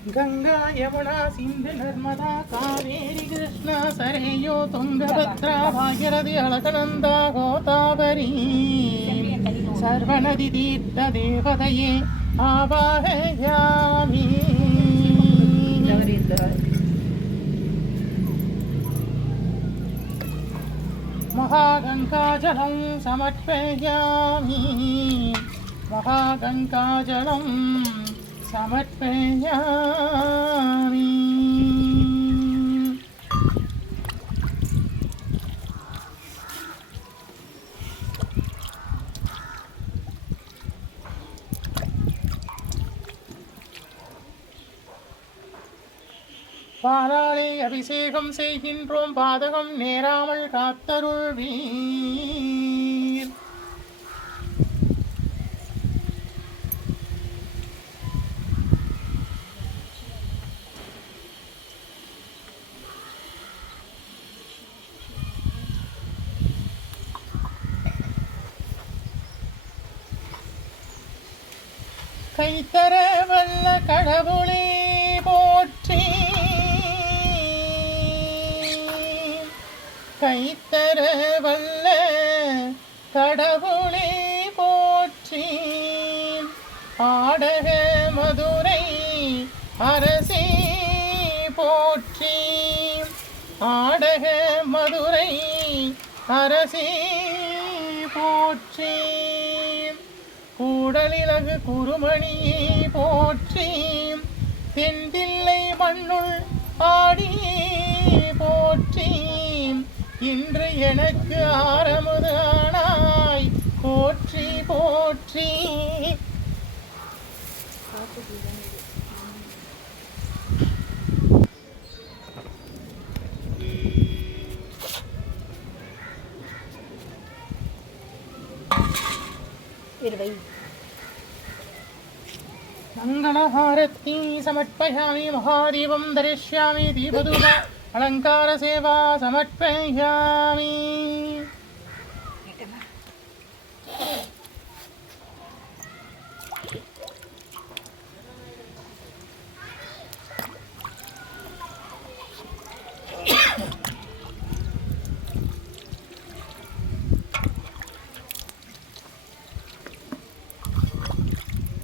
गंगा यमुना सिंधु नर्मदा कावेरी कृष्णा सरयो तुंगभद्रा भागीरथी अलकनंदा गोदावरी सर्वनदी तीर्थ देवतये आवाहयामि महागंगाजलं समर्पयामि महागंगाजलं समर्पयामि பாலாலே அபிஷேகம் செய்கின்றோம் பாதகம் நேராமல் காத்தருள்வீர் கைத்தர வல்ல கடவுளே போற்றி கைத்தர வல்ல கடவுளே போற்றி ஆடக மதுரை அரசே போற்றி ஆடக மதுரை அரசே போற்றி கூடலிலகு குருமணியே போற்றி தென்தில்லை மண்ணுள் ஆடியே போற்றி இன்று எனக்கு ஆரமுது ஆனாய் போற்றி போற்றி मंगलहारती समर्पयामि महादीपं दर्शयामि दीपधूप अलंकार सेवा समर्पयामि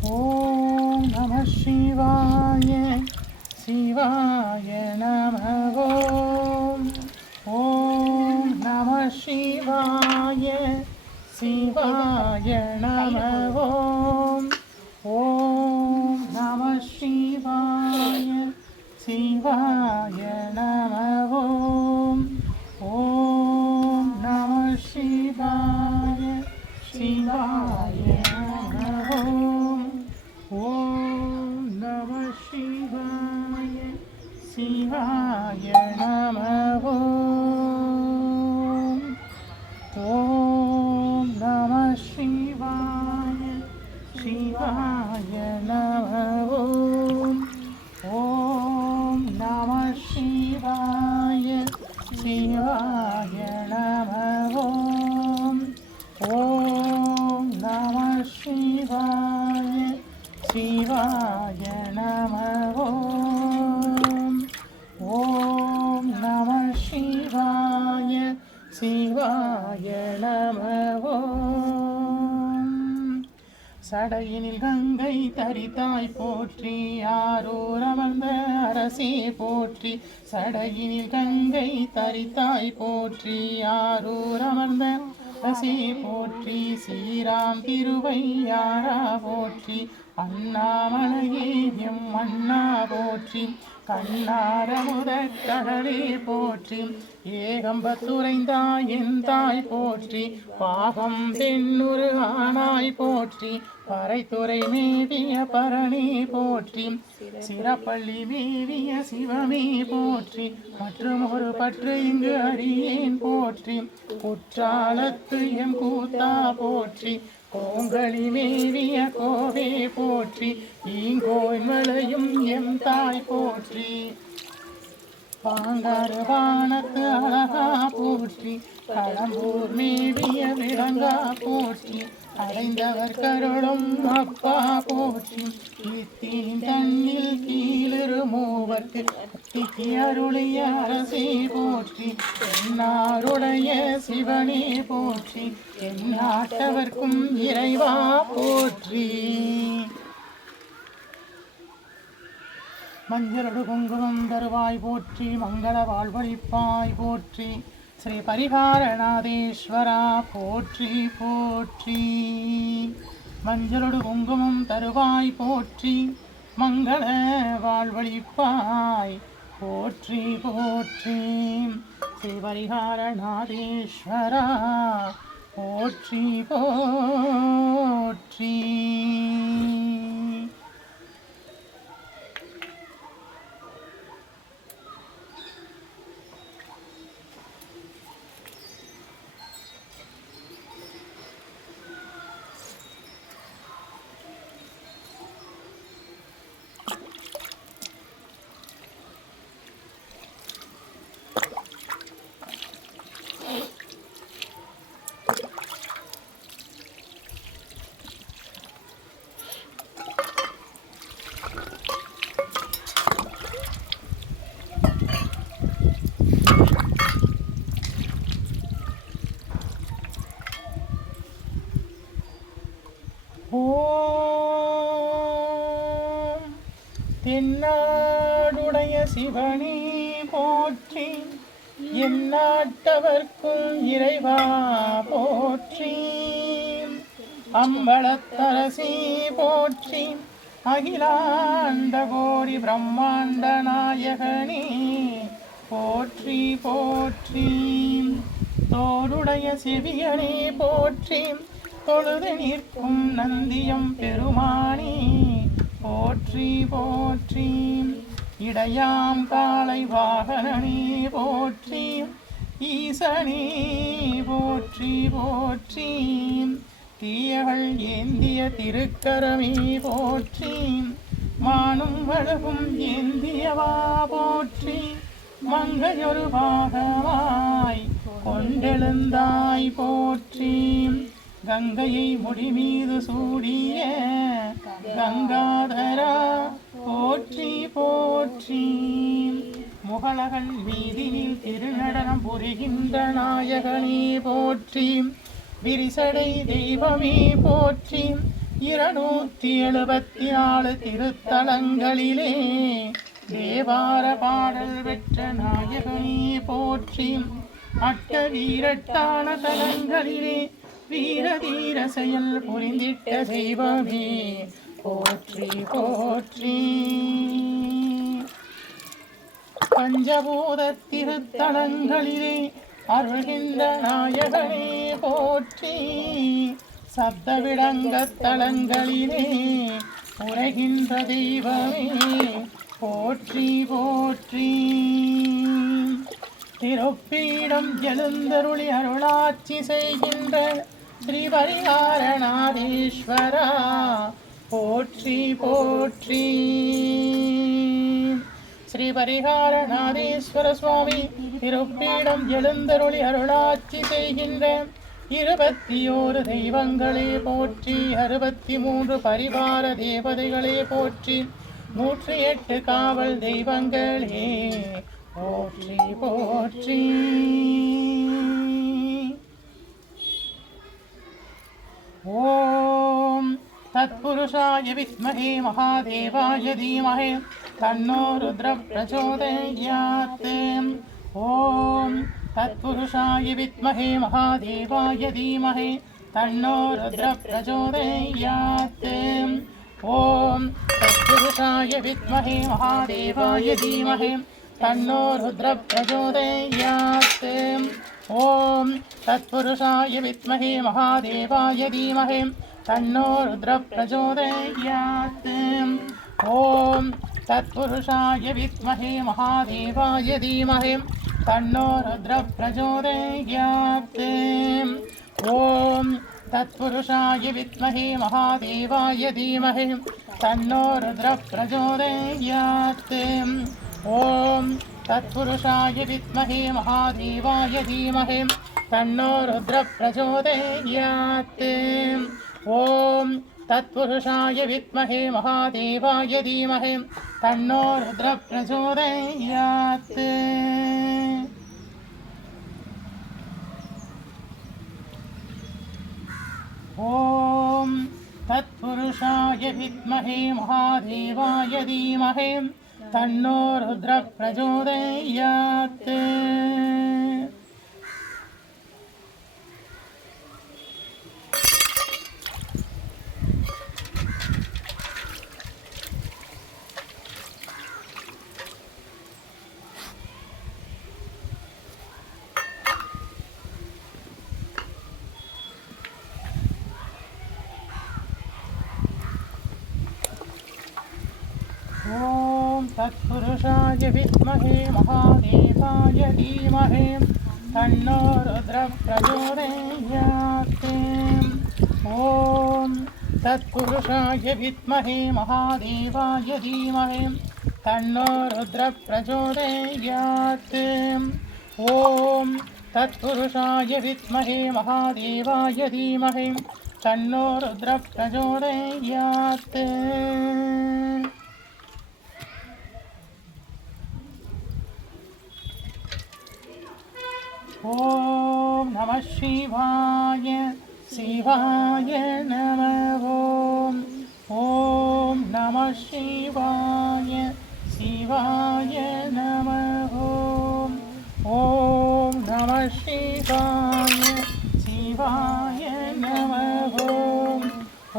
ओम नमः शिवाय शिवाय नमः ओम नमः शिवाय शिवाय नमः ओम नमः शिवाय शिवाय नमः ओम नमः शिवाय शिवाय नमः ओम नमः शिवाय शिवाय नमः ओम नमः शिवाय शिवाय नमः ओम नमः शिवाय शिवाय नमः ओम नमः शिवाय शिवाय नमः ओम नमः शिवाय शिवाय नमः சடையினில் கங்கை தரித்தாய் போற்றி ஆரூர் அமர்ந்த அரசே போற்றி சடையினில் கங்கை தரித்தாய் போற்றி ஆரூர் அமர்ந்த அரசே போற்றி ஸ்ரீராம் திருவையாரா போற்றி அண்ணாமலையே எம் அண்ணா போற்றி கண்ணாரமுத கடலே போற்றி ஏகம்பத்துரைந்தாய் என் தாய் போற்றி பாகம் தென்னுரு ஆனாய் போற்றி பறைத்துறை மேவிய பரணி போற்றி சிறப்பள்ளி மேவிய சிவமே போற்றி மற்றும் ஒரு பற்று இங்கு அறியேன் போற்றி குற்றாலத்து எம் கூத்தா போற்றி கோங்களி மேவிய கோவே போற்றி ஈங்கோய் மலையும் எம் தாய் போற்றி பாங்காறு வானத்து அழகா போற்றி கடம்பூர் மேவிய விளங்கா போற்றி அடைந்தவர் கருளும் அப்பா போற்றி. இத்தீன் தண்ணில் கீழிரு மூவர்க்கு அத்திக்கு அருளிய அரசே போற்றி. என்னாருடைய சிவனே போற்றி. எந்நாட்டவர்க்கும் இறைவா போற்றி. மஞ்சளொடு குங்குமம் தருவாய் போற்றி. மங்கள வாழ்வழிப்பாய் போற்றி. ஸ்ரீ பரிகாரநாதேஸ்வரா போற்றி போற்றி. மஞ்சளொடு குங்குமம் தருவாய் போற்றி. மங்கள வாழ்வழிப்பாய் போற்றி போற்றி. ஸ்ரீ பரிகாரநாதேஸ்வரா போற்றி போற்றி. ஓம் தென்னாடுடைய சிவனே போற்றி. எந்நாட்டவர்க்கும் இறைவா போற்றி. அம்பலத்தரசி போற்றி. அகிலாண்ட கோடி பிரம்மாண்ட நாயகனே போற்றி போற்றி. தோளுடைய செவியனே போற்றி. தொழுது நிற்கும் நந்தியம் பெருமானே போற்றி போற்றி. இடையாம் காலை வாகனனே போற்றி. ஈசனே போற்றி போற்றி. தீயகள் ஏந்திய திருக்கரமே போற்றி. மானும் வழுகும் ஏந்தியவா போற்றி. மங்கையொரு பாகமாய் கொண்டெழுந்தாய் போற்றி. கங்கையை முடிமீது சூடிய கங்காதரா போற்றி போற்றி. முகலகன் வீதியில் திருநடனம் புரிகின்ற நாயகனே போற்றி. விரிசடை தெய்வமே போற்றி. 274 திருத்தலங்களிலே தேவார பாடல் பெற்ற நாயகனே போற்றி. அட்ட வீரட்டான தலங்களிலே வீர தீர செயல் புரிந்திட்ட தெய்வமே போற்றி போற்றி. பஞ்சபூத திருத்தலங்களிலே அருள்கின்ற நாயகனே போற்றி. சப்தவிடங்க தலங்களிலே உரைகின்ற தெய்வமே போற்றி போற்றி. திருப்பீடம் எழுந்தருளி அருளாட்சி செய்கின்ற ஸ்ரீ பரிகாரநாதேஸ்வரா போற்றி போற்றி. ஸ்ரீ பரிகாரநாதேஸ்வர சுவாமி திருப்பீடம் எழுந்தருளி அருளாட்சி செய்கின்ற 21 தெய்வங்களே போற்றி. 63 பரிவார தேவதைகளே போற்றி. 108 காவல் தெய்வங்களே போற்றி போற்றி. ஓம் தத்புருஷாய வித்மஹே மகாதேவாய தீமஹே தன்னோ ருத்ர பிரச்சோதயாத். ஓம் தத்புருஷாய வித்மஹே மகாதேவாய தீமஹே தன்னோ ருத்ர பிரச்சோதயாத். ஓம் தத்புருஷாய வித்மஹே மகாதேவாய தீமஹே தன்னோ ருத்ர பிரச்சோதயாத். ஓம் தத்புருஷாய வித்மஹே மகாதேவாய தீமஹே தன்னோ ருத்ர பிரச்சோதயாத். ஓம் தத்புருஷாய வித்மஹே மகாதேவாய தீமஹே தன்னோ ருத்ர பிரச்சோதயாத். ஓம் தத்புருஷாய வித்மஹே மகாதேவாய தீமஹே தன்னோ ருத்ர பிரச்சோதயாத். ॐ तत्पुरुषाय विद्महे महादेवाय धीमहि तन्नो रुद्रः प्रचोदयात्। ॐ तत्पुरुषाय विद्महे महादेवाय धीमहि तन्नो रुद्रः प्रचोदयात्। ॐ तत्पुरुषाय विद्महे महादेवाय धीमहि तन्नो रुद्रः प्रचोदयात्। ॐ तत्पुरुषाय विद्महे महादेवाय धीमहि तन्नो रुद्रः प्रचोदयात्। ॐ तत्पुरुषाय विद्महे महादेवाय धीमहि तन्नो रुद्रः प्रचोदयात्। ॐ तत्पुरुषाय विद्महे महादेवाय धीमहि तन्नो रुद्रः प्रचोदयात्। ॐ नमः शिवाय शिवाय नमः। ॐ नमः शिवाय शिवाय नमः। ॐ नमः शिवाय शिवाय नमः। ॐ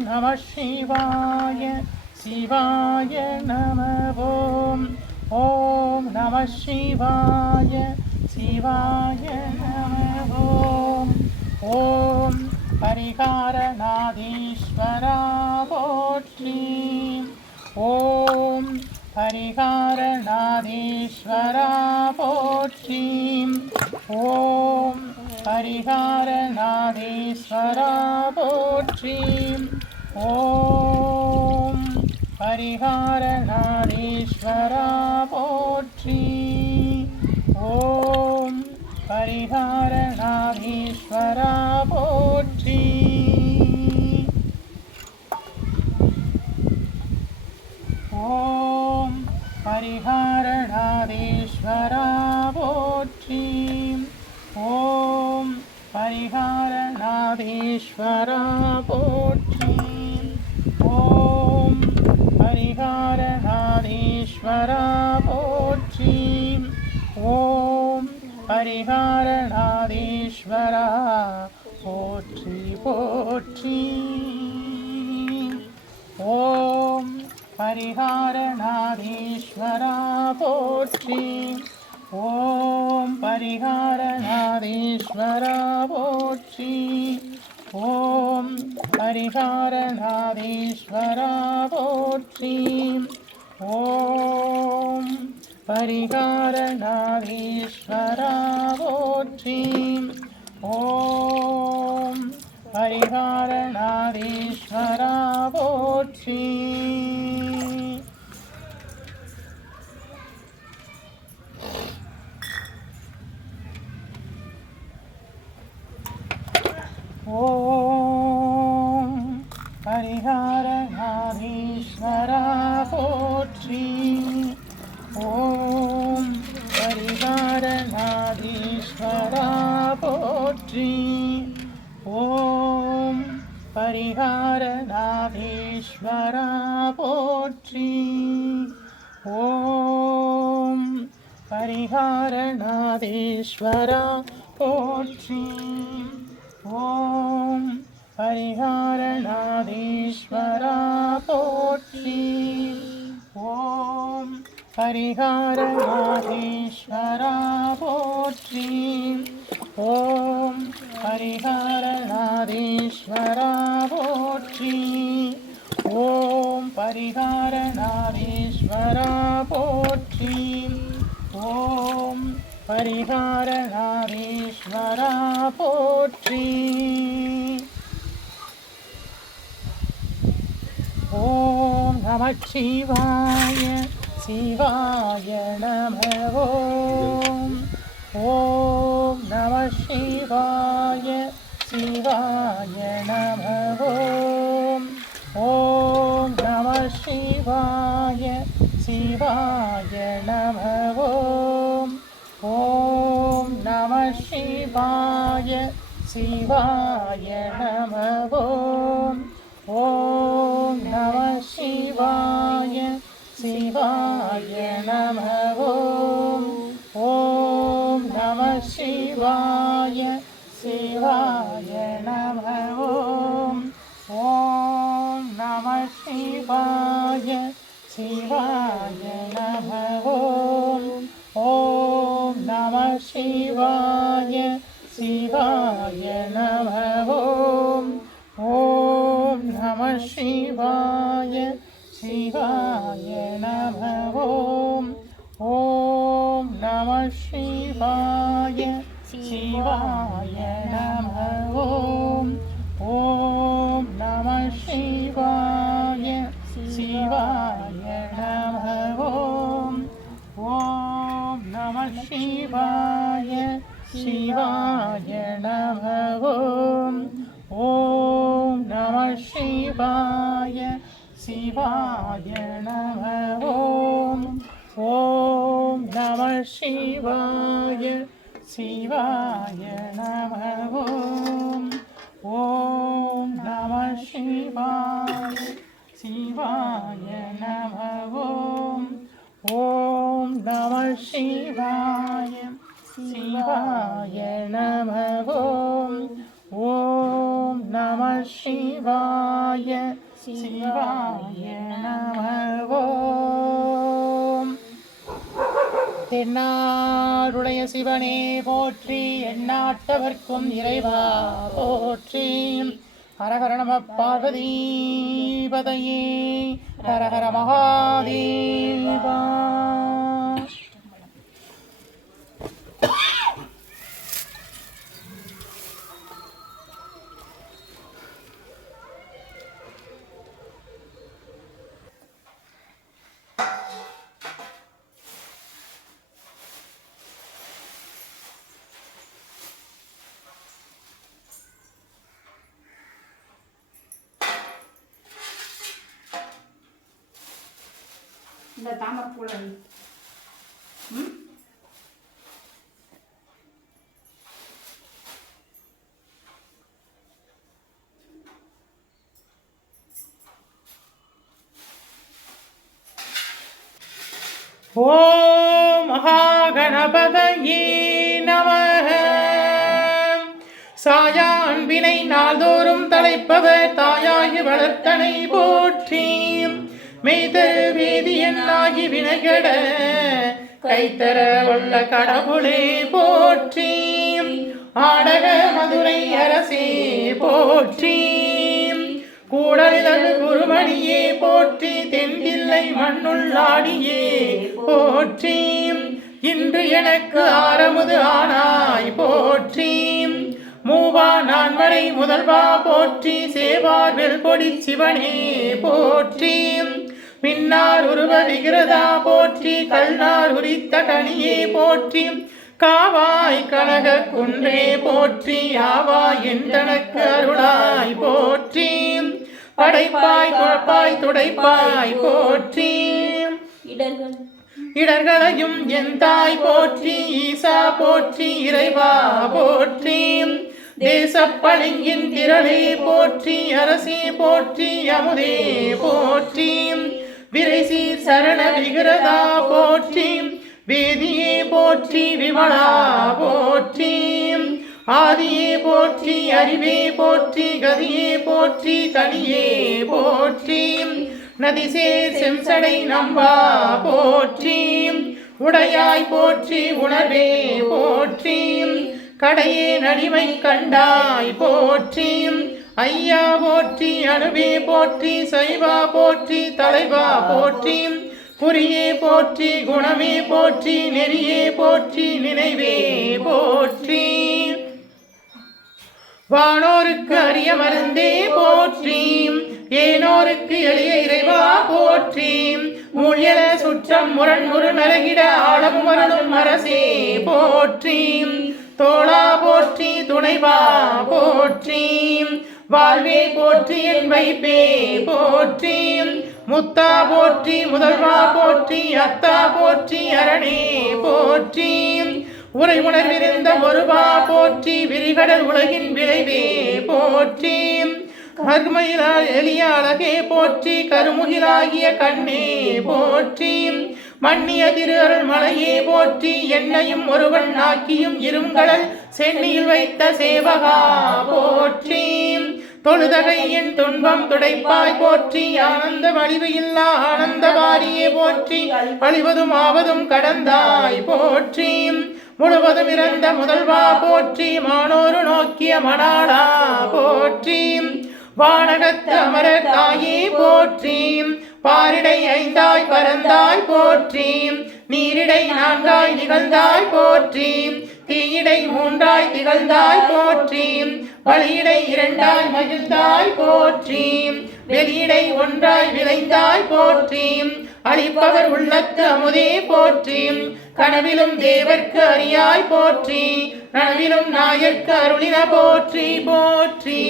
नमः शिवाय शिवाय नमः। ॐ नमः शिवाय शिवाय नमः। ॐ परिहारनाथीश्वरा पोट्रि। ॐ परिहारनाथीश्वरा पोट्रि। ॐ परिहारनाथीश्वरा पोट्रि। ॐ परिहारनाथीश्वरा पोट्रि। ॐ परिहारनाथीश्वरा पोट्रि। ॐ परिहारनाथीश्वरा पोट्रि। ॐ परिहारनाथीश्वरा पोट्रि। ॐ परिहारनाथीश्वरा पोट्रि। ॐ परिहारनाथीश्वरा पोट्रि पोट्रि। ॐ परिहारनाथीश्वरा पोट्रि। ॐ परिहारनाथीश्वरा पोट्रि। ॐ परिहारनाथीश्वरा पोट्रि। ॐ परिहारनाथीश्वरा पोट्रि। ॐ परिहारनाथीश्वरा पोट्रि। ॐ परिहारनाथीश्वरा पोट्रि। ॐ परिहारनाथीश्वरा पोट्रि। ॐ परिहारनाथीश्वरा पोट्रि। ॐ परिहारनाथीश्वरा पोट्रि। ॐ परिहारनाथीश्वरा पोट्रि। ॐ परिहारनाथीश्वरा पोट्रि। ॐ परिहारनाथीश्वरा पोट्रि। ॐ परिहारनाथीश्वरा पोट्रि। ॐ परिहारनाथीश्वरा पोट्रि। ॐ नमः शिवाय சிவாய நம ஓம். ஓம் நம சிவாய சிவாய நம ஓம். ஓம் நம சிவாய சிவாய நம ஓம். ஓம் நம சிவாய சிவாய நம ஓம். ஓம் நம சிவாய சிவாய நம ஓம். ஓம் நம சிவாய சிவாய நம ஓம். ஓம் நம சிவாய சிவாய நம ஓம். ஓம் நம சிவாய சிவாய நம ஓம். ஓம் நம சிவாய சிவாய நம ஓம். ஓம் நம சிவாய சிவாய நம ஓம். ஓம் நம சிவாய சிவாய நம ஓம். ஓம் நம சிவாய சிவாய நம ஓம். ஓம் நம சிவாய சிவாய நம ஓம். ஓம் நம சிவாய சிவாய நம ஓம். ஓம் நம சிவாய சிவாய நம ஓம். ஓம் நம சிவாய சிவாய நம ஓம். ஓம் நம சிவாய சிவாய நம ஓம். தென்னாடுடைய சிவனே போற்றி, எந்நாட்டவர்க்கும் இறைவா போற்றி. ஹரஹர நம பார்வதீபதையே, ஹரஹர மகாதேவா. இந்த தாமரைப்பூல ஓம் மகாகணபதயே நமः. சாயா அன்பினை நாள்தோறும் தலைப்பவர் தாயாகி வளர்த்தனை போற்றி. மெய்தரு வேதியனாகி வினைகட கைத்தர உள்ள கடவுளே போற்றி. ஆடக மதுரை அரசே போற்றி. கூடலிலகு குருமணியே போற்றி. தென்தில்லை மண்ணுள்ளாடியே போற்றி. இன்று எனக்கு ஆரமுது ஆனாய் போற்றி. மூவா நான்மறை முதல்வா போற்றி. சேவார்வில் கொடி சிவனே போற்றி. பின்னார் உருவ விகிரதா போற்றி. கல்நார் உரித்த கனியே போற்றி. காவாய் கனக குன்றே போற்றி. ஆவாய் எந்தனக்கு அருளாய் போற்றி. படைப்பாய் குழப்பாய் துடைப்பாய் போற்றி. இடர்களையும் என் தாய் போற்றி. ஈசா போற்றி. இறைவா போற்றி. தேசப்பளிங்கின் திரளே போற்றி. அரசே போற்றி. அமுதே போற்றி. விரைசீர் சரண விகிரதா போற்றி. வேதியே போற்றி. விமலா போற்றி. ஆதியே போற்றி. அறிவே போற்றி. கதியே போற்றி. கனியே போற்றி. நதிசேர் செம்சடை நம்பா போற்றி. உடையாய் போற்றி. உணர்வே போற்றி. கடையே நடிமை கண்டாய் போற்றி. ஐயா போற்றி. அணுவே போற்றி. சைவா போற்றி. தலைவா போற்றி. குறியே போற்றி. குணமே போற்றி. நெறியே போற்றி. நினைவே போற்றி. வானோருக்கு அரிய மருந்தே போற்றி. ஏனோருக்கு எளிய இறைவா போற்றி. மூழ்யல சுற்ற குற்றம் முரண்முறு நலகிட ஆளவும் அருளும் அரசே போற்றி தோளா போற்றி துணைவா போற்றி வாழ்வே போற்றி என் வைப்பே போற்றி முத்தா போற்றி முதல்வா போற்றி அத்தா போற்றி அரணே போற்றி உரை உணர்விருந்த ஒருவா போற்றி விரிகடல் உலகின் விளைவே போற்றி கருமையிலால் எளிய அழகே போற்றி கருமுகிலாகிய கண்ணே போற்றி மன்னிய திரு அருள் மலையே போற்றி என்னையும் ஒருவன் ஆக்கியும் இருங்கடல் சென்னியில் வைத்த சேவகா போற்றி தொழுதகை என் துன்பம் துடைப்பாய் போற்றி ஆனந்த வடிவு இல்லா ஆனந்த வாரியே போற்றி அழிவதும் ஆவதும் கடந்தாய் போற்றி முழுவதும் இறந்த முதல்வா போற்றி மானோரு நோக்கிய மணாளா போற்றி வானகத்து அமர தாயே போற்றி பாரிடை ஐந்தாய் பரந்தாய் போற்றி நீரிடை நான்காய் நிகழ்ந்தாய் போற்றி தீயிடை மூன்றாய் திகழ்ந்தாய் போற்றி வழியிடை இரண்டாய் மகிழ்ந்தாய் போற்றி வெளியிடை ஒன்றாய் விளைந்தாய் போற்றி அளிப்பவர் உள்ளத்து அமுதே போற்றி கனவிலும் தேவர்க்கு அறியாய் போற்றி நனவிலும் நாயர்க்கு அருளின போற்றி போற்றி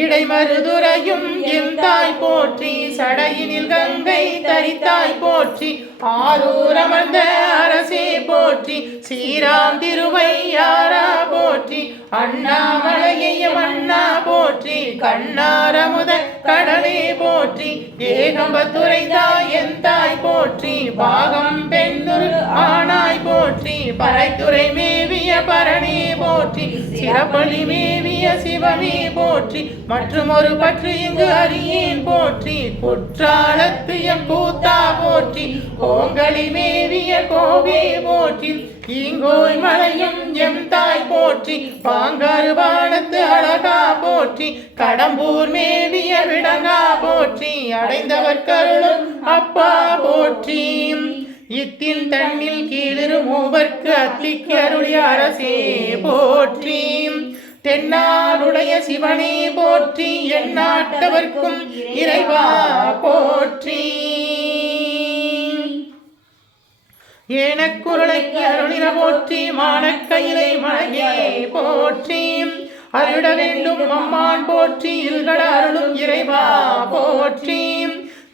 இடைமருதுரையும் எம் தாய் போற்றி சடையினில் கங்கை தரித்தாய் போற்றி ஆரூர் அமர்ந்த அரசே போற்றி சீராம் திருவையாரா போற்றி அண்ணாமலையையும் அண்ணா போற்றி கண்ணாரமுத கடலே போற்றி ஏகம்பத்துரைந்தாய் என் தாய் போற்றி பாகம் பெண்ணுரு ஆனாய் போற்றி பறைத்துறை மேவிய பரணே போற்றி சிறப்பலி மேவிய சிவமே போற்றி மற்றும் ஒரு பற்று இங்கு அறியேன் போற்றி குற்றாலத்து எம் கூத்தா போற்றி ஓங்களி மேவிய கோவே போற்றி ஈங்கோய் மலையும் எம் தாய் போற்றி பாங்காறு வானத்து அழகா போற்றி கடம்பூர் மேவிய விடங்கா போற்றி அடைந்தவர் கருளும் அப்பா போற்றி இத்தின் தன்னில் கீழிரு மூவர்க்கு அத்திக்கு அருளிய அரசே போற்றி தென்னாடுடைய சிவனே போற்றி எந்நாட்டவர்க்கும் இறைவா போற்றி ஏனக்குருளைக்கு அருளின போற்றி மானக்கையிலை மலையே போற்றி அருட வேண்டும் அம்மான் போற்றி இருகட அருளும் இறைவா போற்றி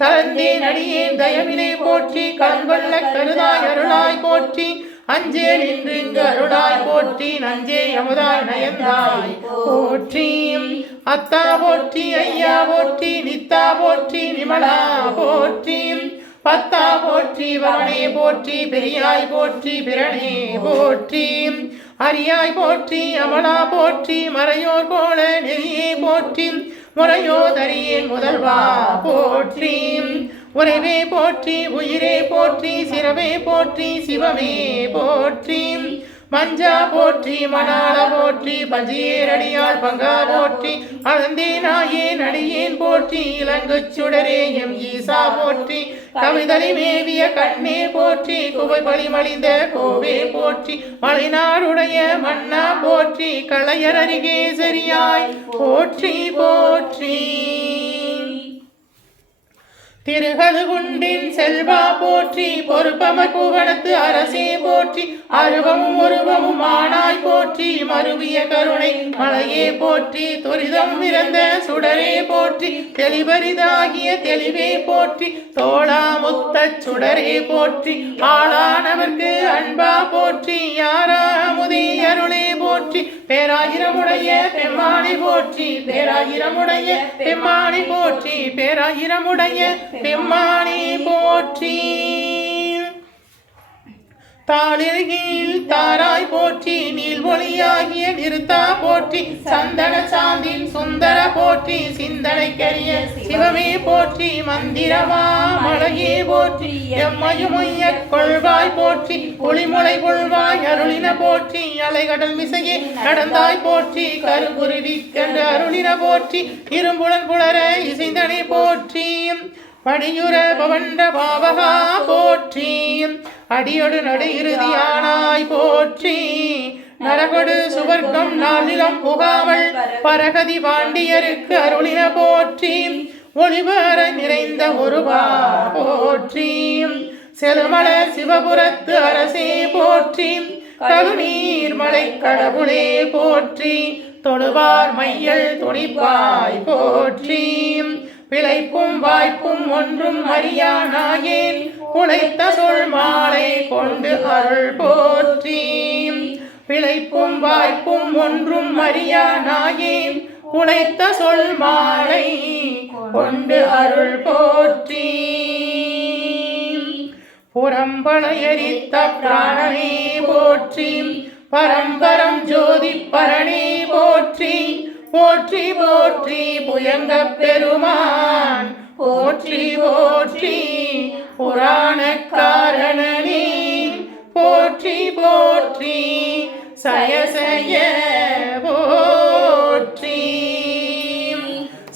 தளர்ந்தேன் அடியேன் தயவினை போற்றி கண்கொள்ள கருதாய் அருளாய் போற்றி அஞ்சே நின்று இங்கு அருளாய் போற்றி நஞ்சே அமுதாய் நயந்தாய் போற்றி அத்தா போற்றி ஐயா போற்றி நித்தா போற்றி நிமலா போற்றி பத்தா போற்றி பவனே போற்றி பெரியாய் போற்றி பிரணே போற்றி அரியாய் போற்றி அமலா போற்றி மறையோர் போல நெறியே போற்றி முறையோ தரியேன் முதல்வா போற்றி உறைவே போற்றி உயிரே போற்றி சிரவே போற்றி சிவமே போற்றி மஞ்சா போற்றி மணாள போற்றி பஞ்சியேரடியாள் பங்கா போற்றி அழந்தே நாயேன் அடியேன் போற்றி இலங்கு சுடரே எம் ஈசா போற்றி கவிதலி மேவிய கண்ணே போற்றி குவை பலிமலிந்த கோவே போற்றி மலைநாடுடைய மன்னா போற்றி களையரருகே சரியாய் போற்றி போற்றி திருகழுகுண்டின் செல்வா போற்றி பொறுப்பமர் புவனத்து அரசே போற்றி அருவமும் உருவமும் ஆனாய் போற்றி மருவிய கருணை மலையே போற்றி துரிதம் இறந்த சுடரே போற்றி தெளிவரிதாகிய தெளிவே போற்றி தோளா முத்த சுடரே போற்றி ஆளானவர்க்கு அன்பா போற்றி யாராமுதே அருளே போற்றி பேராயிரமுடைய பெம்மானி போற்றி பேராயிரமுடைய பெம்மானி போற்றி பேராயிரமுடைய பெம்மானி போற்றி தாளில் தாராய் போற்றி நீல் ஒளியாகிய நிறுத்தா போற்றி சந்தன சாந்தின் சுந்தர போற்றி சிந்தனைக்கரிய சிவமே போற்றி மந்திரமா மலையே போற்றி எம்மையுமைய கொள்வாய் போற்றி ஒளிமுளை கொள்வாய் அருளின போற்றி அலைகடல் மிசையே நடந்தாய் போற்றி கருங்குருவி கண்டு அருளின போற்றி இரும்புலன் புலர இசைந்தனை போற்றி படியுற பவண்ட பாவகா போற்றி அடியொடு நடு இறுதியானாய் போற்றி நரகொடு சுவர்க்கம் நாளிலம் புகாமல் பரகதி பாண்டியருக்கு அருளின போற்றி ஒளிவர நிறைந்த ஒருவா போற்றி செல்வளர் சிவபுரத்து அரசே போற்றி கழுநீர் மலை கடவுளே போற்றி தொழுவார் மையல் துணிப்பாய் போற்றி பிழைப்பும் வாய்ப்பும் ஒன்றும் அறியானாயேன் குலைத்த சொல் மாலை கொண்டு அருள் போற்றி பிழைப்பும் வாய்ப்பும் ஒன்றும் அறியானாயேன் குலைத்த சொல் மாலை கொண்டு அருள் போற்றி புறம்பளையரித்த பிராணனே போற்றி பரம்பரம் ஜோதி பரணே போற்றி போற்றி போற்றி புயங்க பெருமான் போற்றி போற்றி புராண காரணனே போற்றி போற்றி சயசய போற்றி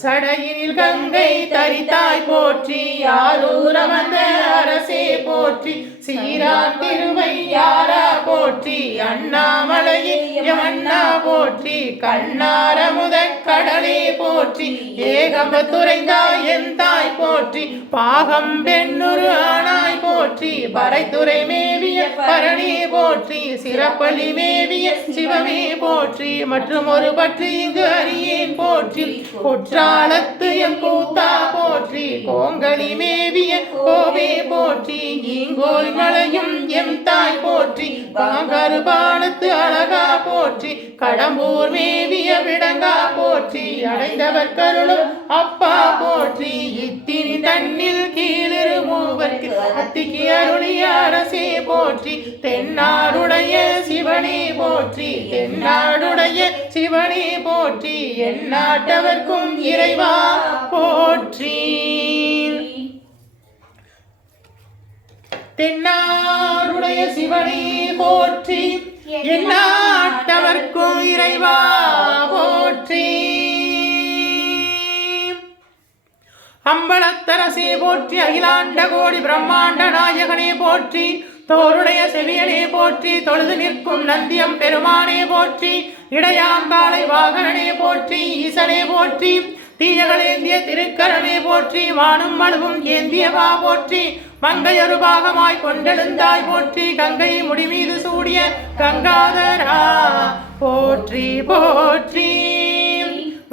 சடையினில் கங்கை தரித்தாய் போற்றி ஆரூரமந்த அரசே போற்றி சீரான் திருவையாரா போற்றி அண்ணாமலையில் அண்ணா போற்றி கண்ணாரமுத கடலே போற்றி ஏகம்பத்துரைந்தாய் என் தாய் போற்றி பாகம் பெண்ணுரு ஆனாய் போற்றி பறைத்துறை மேவிய பரணி போற்றி சிறப்பள்ளி மேவிய சிவமே போற்றி மற்றும் ஒரு பற்றி இங்கு அறியேன் போற்றி குற்றாலத்து எம் கூத்தா போற்றி கோங்கலி மேவிய கோவே போற்றி ஈங்கோல் மலையும் எம் தாய் போற்றி பாங்கரு பாணத்து அழகா போற்றி கடம்பூர் மேவிய விடங்கா போற்றி அடைந்தவர் கருளும் அப்பா போற்றி இத்தினி தன்னில் கீழிரு மூவர்க்கு அத்திக்கு அருளிய அரசே போற்றி தென்னாடுடைய சிவனே போற்றி தென்னாடுடைய சிவனே போற்றி எந்நாட்டவர்க்கும் இறைவா போற்றி தென்னாடுடைய சிவனே போற்றி எந்நாட்டவர்க்கும் இறைவா போற்றி அம்பலத்தரசே போற்றி அகிலாண்ட கோடி பிரம்மாண்ட நாயகனே போற்றி தோருடைய செவியனே போற்றி தொழுது நிற்கும் நந்தியம் பெருமானே போற்றி இடையாங்காலை வாகனனே போற்றி ஈசனே போற்றி தீயகளேந்திய திருக்கரனே போற்றி வானும் மழுவும் ஏந்தியவா போற்றி மங்கையொரு பாகமாய் கொண்டெழுந்தாய் போற்றி கங்கை முடிமீது சூடிய கங்காதரா போற்றி போற்றி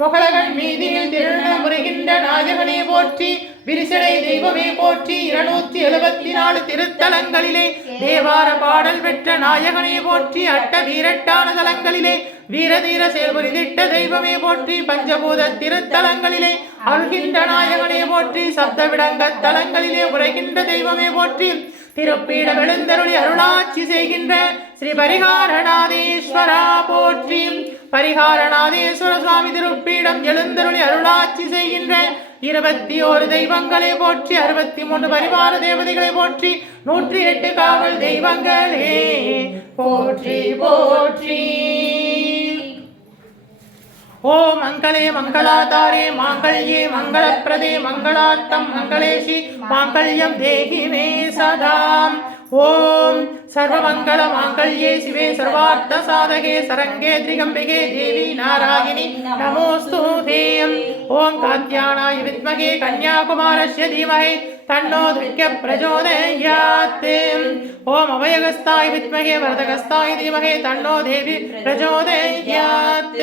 முகலகன் மீதியில் திருந முறைகின்ற நாயகனே போற்றி விரிசடை தெய்வமே போற்றி 274 திருத்தலங்களிலே தேவார பாடல் பெற்ற நாயகனே போற்றி அட்ட வீரட்டான தலங்களிலே வீரதீர செயல்புரிதிட்ட தெய்வமே போற்றி பஞ்சபூத திருத்தலங்களிலே அருள்கின்ற நாயகனே போற்றி சப்த விடங்க தலங்களிலே உரைகின்ற தெய்வமே போற்றி திருப்பீட எழுந்தருளி அருளாட்சி செய்கின்ற ஸ்ரீ பரிகாரநாதேஸ்வரா போற்றி பரிகாரநாதேஸ்வர சுவாமி திருப்பீடம் எழுந்தருளி அருளாட்சி செய்கின்ற 21 தெய்வங்களை போற்றி 63 பரிவார தேவதைகளை போற்றி 108 காவல் தெய்வங்களே போற்றி போற்றி ஓ மங்களே மங்களாதாரே மாங்கல்யே மங்களப்பிரதே மங்களாத்தம் மங்களேஷி மாங்கல்யம் தேகி மே சதாம் ஓம் சர்வமங்கள மாங்கல்யே சிவே சர்வார்த்த சாதகே சரங்கே திரிகம்பிகே தேவி நாராயணி நமோஸ்துதே ஓம் காத்யானாய வித்மகே கன்யாகுமாரஸ்ய தீமஹி தன்னோ துர்க்ய பிரச்சோதயாத் ஓம் அபயகஸ்தாய வித்மகே வரதகஸ்தாய தீமஹி தன்னோ தேவி பிரச்சோதயாத்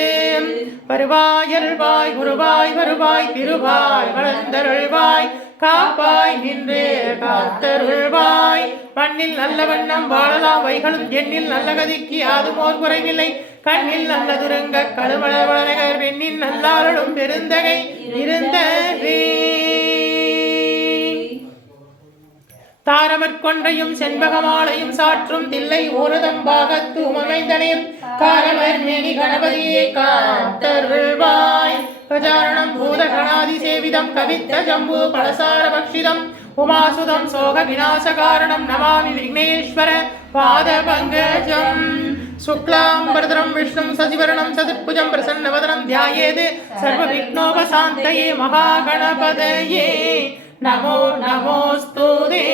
வருவாயருள்வாய் குருவாய் வருவாய் திருவாய் வளர்ந்தருள்வாய் காப்பாய் நின்று காத்தருள்வாய் மண்ணில் நல்ல வண்ணம் வாழலாம் வைகளும் எண்ணில் நல்ல கதிக்கு யாதுமோர் குறைவில்லை கண்ணில் நல்ல துரங்க கழுமள வளநகர் பெண்ணின் நல்லாளும் பெருந்தகை இருந்தவே தாரமற்கொன்றையும் செண்பகமாலையும் சாற்றும் தில்லை ஓரதம்பாகத்து உமைந்தனையும் காரமர் மேனி கணபதியே காத்தருள்வாய் பிரஜாரணம் பூத கணாதி சேவிதம் கவித்த ஜம்பு பலசார பக்ஷிதம் உமாசுதம் சோக விநாச காரணம் நமாமி விக்னேஸ்வர பாத பங்கஜம் சுக்லாம் பரதரம் விஷ்ணும் சசிவரணம் சதுர்புஜம் பிரசன்னவதனம் தியாயேத் சர்வ விக்னோபசாந்தயே மகாகணபதயே நமோ நமோஸ்துதே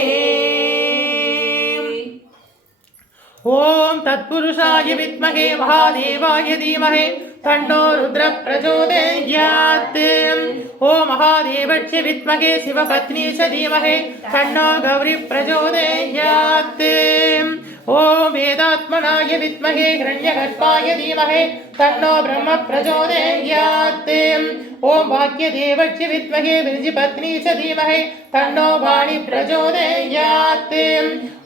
ஓம் தத்புருஷாய வித்மகே மகாதேவாய தீமஹி தன்னோ ருத்ர பிரச்சோதயாத் ஓம் மகாதேவஸ்ய வித்மகே சிவபத்னி ச தீமஹி தன்னோ கௌரி பிரச்சோதயாத். ஓம் வேதாத்மனாய வித்மகே ஹிரண்யகர்ப்பாய தீமஹி தன்னோ பிரம்ம பிரச்சோதயாத். ஓம் வாக்யதேவஸ்ய வித்மகே விருஜிபத்னி ச தீமஹி தன்னோ வாணி பிரச்சோதயாத்.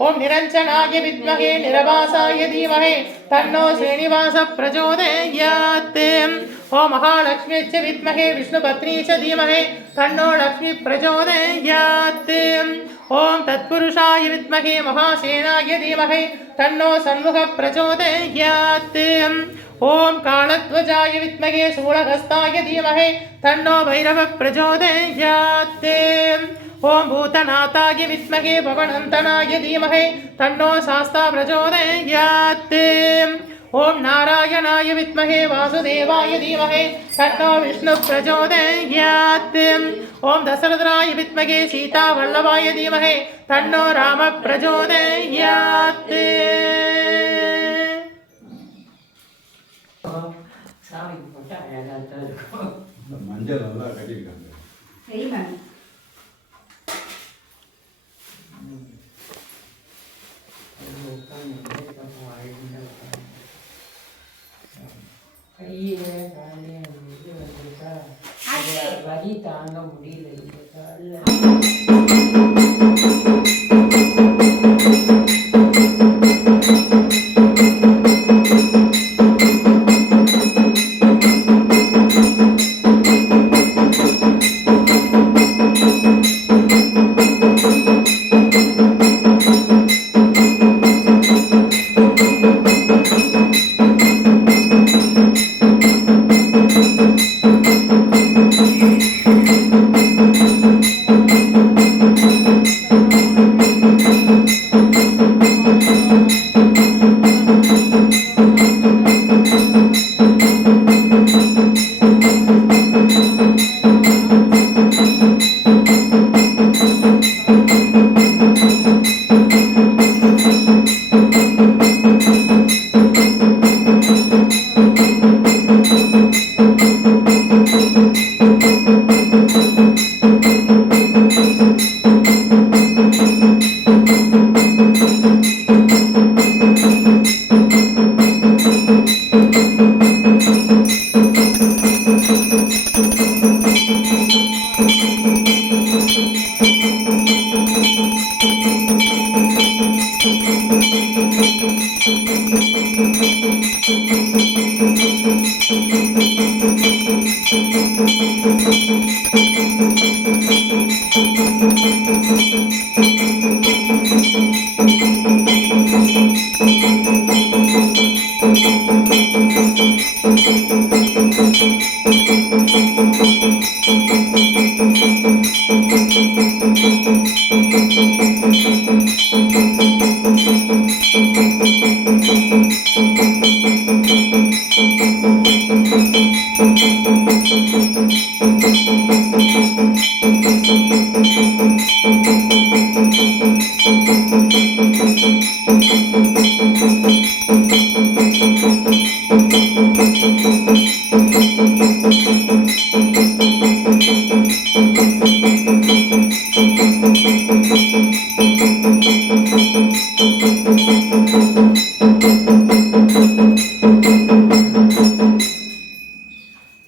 ஓம் நிரஞ்சனாய வித்மகே நிரவாசாய தீமஹி தன்னோ ஸ்ரீனிவாச பிரச்சோதயாத். ஓம் மகாலக்ஷ்மி ச வித்மகே விஷ்ணுபத்னி ச தீமஹி தன்னோ லக்ஷ்மி பிரச்சோதயாத். ஓம் தத்புருஷாய வித்மகே மகாசேனாய தீமஹி தன்னோ சண்முக பிரச்சோதயாத். ஓம் காலத்வஜாய வித்மகே சூலஹஸ்தாய தீமஹி தன்னோ பைரவ பிரச்சோதயாத். ஓம் பூதநாதாய வித்மகே பவனந்தனாய தீமஹி தன்னோ சாஸ்தா பிரச்சோதயாத். ஓம் நாராயணாய வித்மகே வாசுதேவாய தீமஹி தன்னோ விஷ்ணு பிரச்சோதயாத். ஓம் தசரதராய வித்மகே சீதா வல்லபாய தீமஹி தன்னோ ராம பிரச்சோதயாத். சாமிக்கு போட்டு அழகாக தான் இருக்கும். மஞ்சள் நல்லா கட்டியிருக்காங்க. சரிம்மா. கையில காலையே இது வந்துட்டா வலி தாங்க முடியல இந்த காலில்.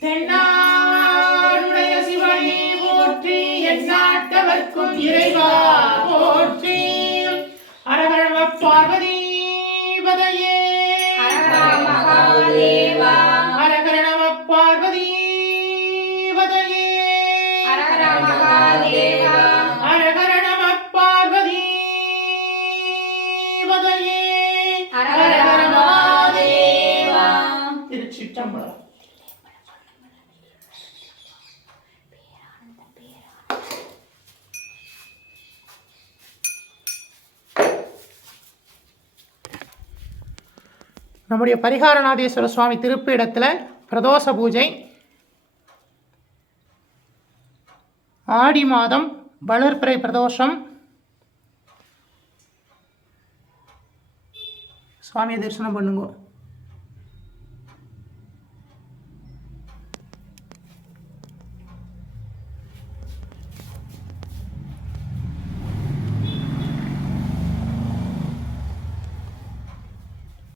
தென்னாடுடைய சிவனே போற்றி, எந்நாட்டவர்க்கும் இறைவா போற்றி. அரஹர நம பார்வதீபதையே, மகாதேவா. அரஹர நம பார்வதீபதையே, ஹர மகாதேவா. அரஹர நம பார்வதீபதையே, ஹர மகாதேவா. திருச்சிற்றம்பலம். நம்முடைய பரிகாரநாதேஸ்வர சுவாமி திருப்பீடத்தில் பிரதோஷ பூஜை ஆடி மாதம் வளர்பிறை பிரதோஷம். சுவாமியை தரிசனம் பண்ணுங்க.